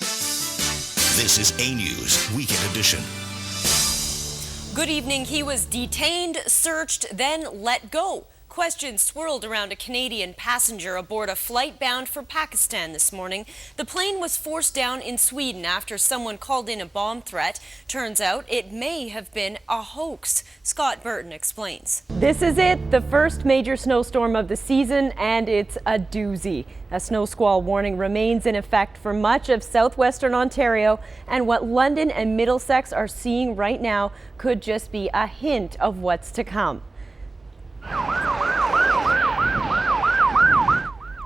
This is A News Weekend Edition. Good evening. He was detained, searched, then let go. Questions swirled around a Canadian passenger aboard a flight bound for Pakistan this morning. The plane was forced down in Sweden after someone called in a bomb threat. Turns out it may have been a hoax. Scott Burton explains. This is it, the first major snowstorm of the season, and it's a doozy. A snow squall warning remains in effect for much of southwestern Ontario, and what London and Middlesex are seeing right now could just be a hint of what's to come.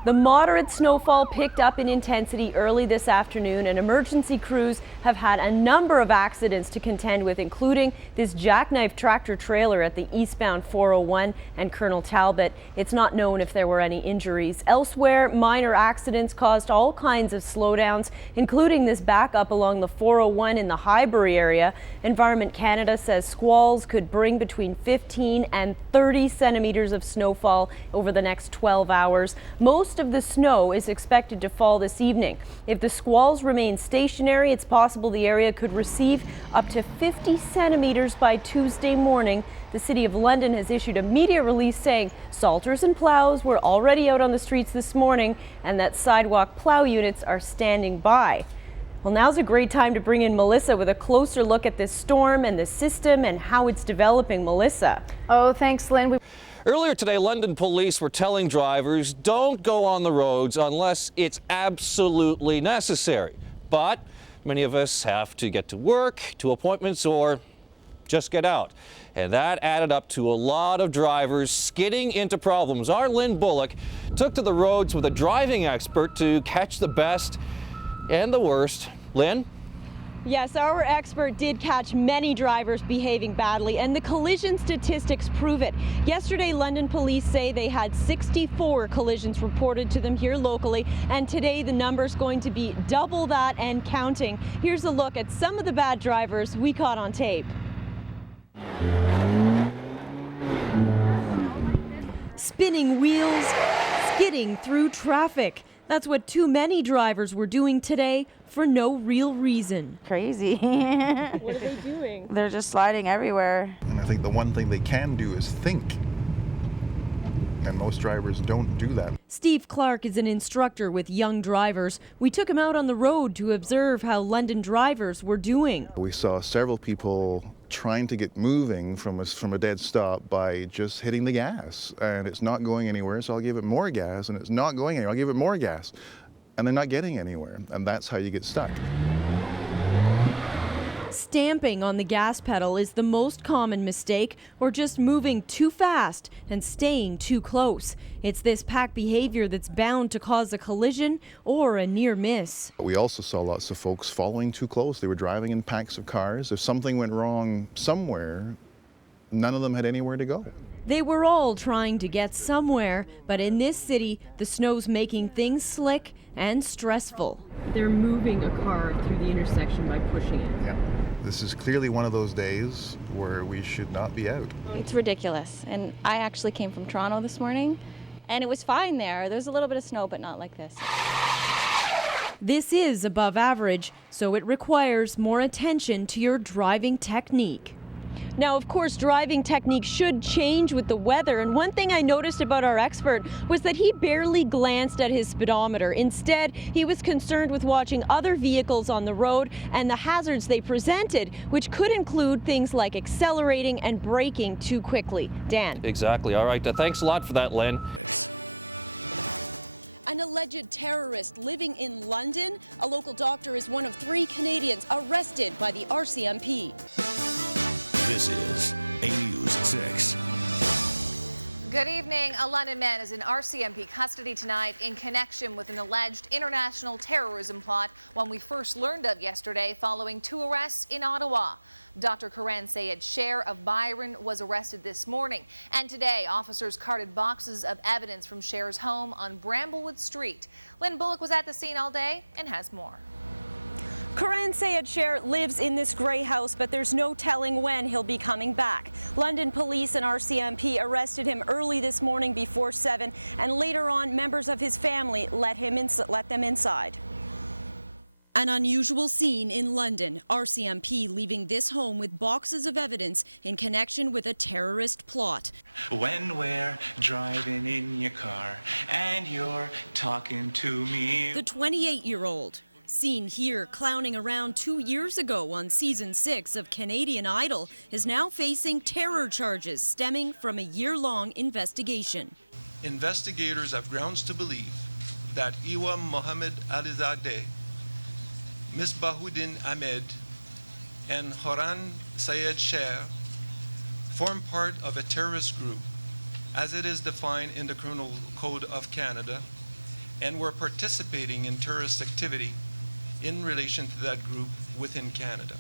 The moderate snowfall picked up in intensity early this afternoon, and emergency crews have had a number of accidents to contend with, including this jackknife tractor trailer at the eastbound 401 and Colonel Talbot. It's not known if there were any injuries. Elsewhere, minor accidents caused all kinds of slowdowns, including this backup along the 401 in the Highbury area. Environment Canada says squalls could bring between 15 and 30 centimeters of snowfall over the next 12 hours. Most of the snow is expected to fall this evening. If the squalls remain stationary, it's possible the area could receive up to 50 centimeters by Tuesday morning. The City of London has issued a media release saying salters and plows were already out on the streets this morning and that sidewalk plow units are standing by. Well, now's a great time to bring in Melissa with a closer look at this storm and the system and how it's developing. Melissa. Oh, thanks, Lynn. Earlier today, London police were telling drivers don't go on the roads unless it's absolutely necessary. But many of us have to get to work, to appointments, or just get out. And that added up to a lot of drivers skidding into problems. Our Lynn Bullock took to the roads with a driving expert to catch the best and the worst. Lynn? Yes, our expert did catch many drivers behaving badly, and the collision statistics prove it. Yesterday, London police say they had 64 collisions reported to them here locally, and today the number's going to be double that and counting. Here's a look at some of the bad drivers we caught on tape. Spinning wheels, skidding through traffic. That's what too many drivers were doing today for no real reason. Crazy. What are they doing? They're just sliding everywhere. And I think the one thing they can do is think. And most drivers don't do that. Steve Clark is an instructor with young drivers. We took him out on the road to observe how London drivers were doing. We saw several people trying to get moving from a dead stop by just hitting the gas. And it's not going anywhere, so I'll give it more gas. And it's not going anywhere, I'll give it more gas. And they're not getting anywhere. And that's how you get stuck. Stamping on the gas pedal is the most common mistake, or just moving too fast and staying too close. It's this pack behavior that's bound to cause a collision or a near miss. We also saw lots of folks following too close. They were driving in packs of cars. If something went wrong somewhere, none of them had anywhere to go. They were all trying to get somewhere, but in this city, the snow's making things slick and stressful. They're moving a car through the intersection by pushing it. Yeah. This is clearly one of those days where we should not be out. It's ridiculous. And I actually came from Toronto this morning, and it was fine there. There's a little bit of snow, but not like this. This is above average, so it requires more attention to your driving technique. Now, of course, driving technique should change with the weather, and one thing I noticed about our expert was that he barely glanced at his speedometer. Instead, he was concerned with watching other vehicles on the road and the hazards they presented, which could include things like accelerating and braking too quickly. Dan. Exactly. All right. Thanks a lot for that, Lynn. An alleged terrorist living in London. A local doctor is one of 3 Canadians arrested by the RCMP. This is A News at 6. Good evening. A London man is in RCMP custody tonight in connection with an alleged international terrorism plot, one we first learned of yesterday following 2 arrests in Ottawa. Dr. Karan Sayed Sher of Byron was arrested this morning, and today officers carted boxes of evidence from Sher's home on Bramblewood Street. Lynn Bullock was at the scene all day and has more. Karan Sayed Sher lives in this grey house, but there's no telling when he'll be coming back. London police and RCMP arrested him early this morning before 7, and later on members of his family let them inside. An unusual scene in London. RCMP leaving this home with boxes of evidence in connection with a terrorist plot. When we're driving in your car and you're talking to me. The 28-year-old, seen here clowning around 2 years ago on season 6 of Canadian Idol, is now facing terror charges stemming from a year-long investigation. Investigators have grounds to believe that Iwa Mohammed Alizadeh, Misbahuddin Ahmed, and Horan Sayed Sher form part of a terrorist group as it is defined in the Criminal Code of Canada, and were participating in terrorist activity in relation to that group within Canada.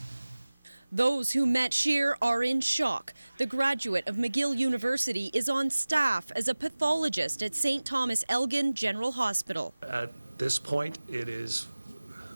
Those who met Scheer are in shock. The graduate of McGill University is on staff as a pathologist at St. Thomas Elgin General Hospital. At this point, it is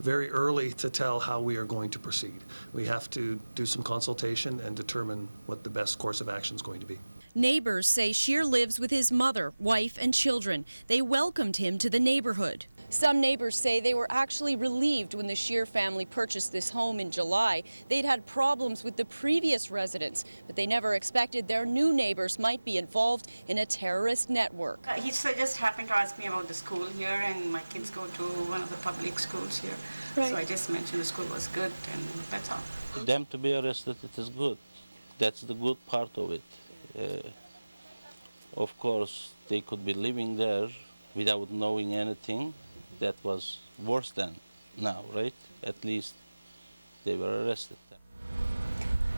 very early to tell how we are going to proceed. We have to do some consultation and determine what the best course of action is going to be. Neighbors say Scheer lives with his mother, wife, and children. They welcomed him to the neighborhood. Some neighbors say they were actually relieved when the Scheer family purchased this home in July. They'd had problems with the previous residents, but they never expected their new neighbors might be involved in a terrorist network. He just happened to ask me about the school here, and my kids go to one of the public schools here. Right. So I just mentioned the school was good, and that's all. For them to be arrested, it is good. That's the good part of it. Of course, they could be living there without knowing anything. That was worse than now, right? At least they were arrested.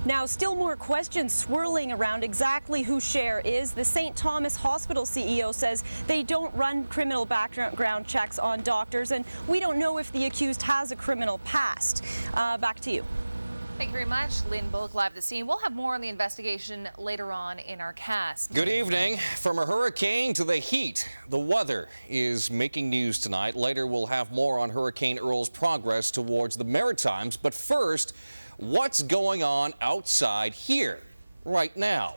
Now, still more questions swirling around exactly who Scheer is. The St. Thomas Hospital CEO says they don't run criminal background checks on doctors, and we don't know if the accused has a criminal past. Back to you. Thank you very much. Lynn Bullock live at the scene. We'll have more on the investigation later on in our cast. Good evening. From a hurricane to the heat, the weather is making news tonight. Later, we'll have more on Hurricane Earl's progress towards the Maritimes. But first, what's going on outside here right now?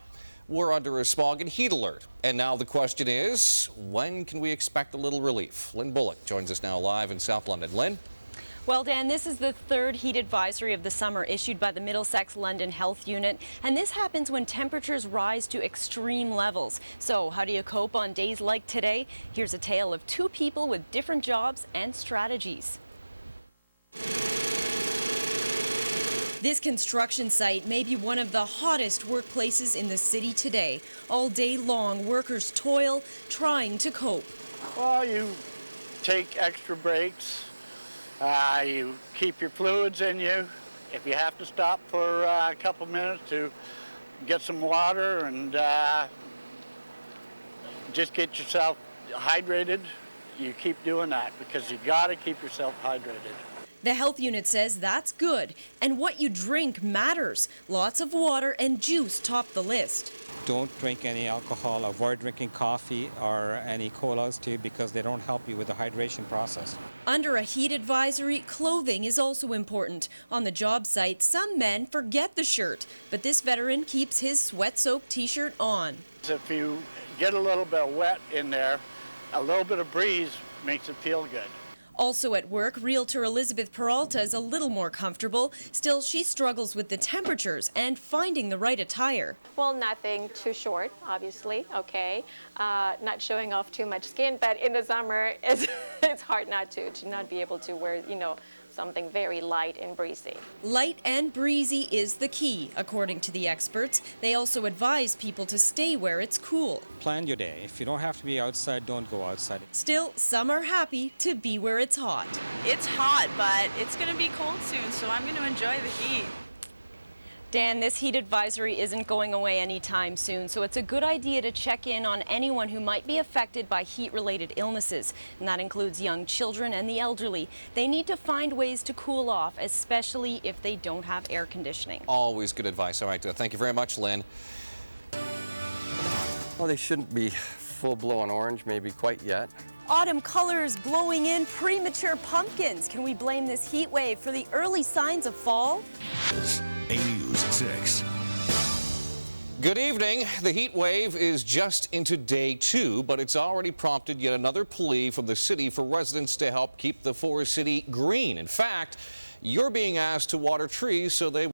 We're under a smog and heat alert. And now the question is, when can we expect a little relief? Lynn Bullock joins us now live in South London. Lynn? Well, Dan, this is the third heat advisory of the summer issued by the Middlesex London Health Unit, and this happens when temperatures rise to extreme levels. So how do you cope on days like today? Here's a tale of two people with different jobs and strategies. This construction site may be one of the hottest workplaces in the city today. All day long, workers toil, trying to cope. Well, you take extra breaks. You keep your fluids in you. If you have to stop for a couple minutes to get some water and just get yourself hydrated, you keep doing that because you got to keep yourself hydrated. The health unit says that's good, and what you drink matters. Lots of water and juice top the list. Don't drink any alcohol, avoid drinking coffee or any colas too because they don't help you with the hydration process. Under a heat advisory, clothing is also important. On the job site, some men forget the shirt, but this veteran keeps his sweat-soaked t-shirt on. If you get a little bit of wet in there, a little bit of breeze makes it feel good. Also at work, realtor Elizabeth Peralta is a little more comfortable. Still, she struggles with the temperatures and finding the right attire. Well, nothing too short, obviously, okay. Not showing off too much skin, but in the summer, it's hard not to not be able to wear, something very light and breezy. Light and breezy is the key, according to the experts. They also advise people to stay where it's cool. Plan your day. If you don't have to be outside, don't go outside. Still, some are happy to be where it's hot. It's hot, but it's going to be cold soon, so I'm going to enjoy the heat. Dan, this heat advisory isn't going away anytime soon, so it's a good idea to check in on anyone who might be affected by heat-related illnesses, and that includes young children and the elderly. They need to find ways to cool off, especially if they don't have air conditioning. Always good advice. All right, thank you very much, Lynn. Well, they shouldn't be full-blown orange, maybe quite yet. Autumn colors blowing in, premature pumpkins. Can we blame this heat wave for the early signs of fall? A News at 6. Good evening. The heat wave is just into day 2, but it's already prompted yet another plea from the city for residents to help keep the Forest City green. In fact, you're being asked to water trees so they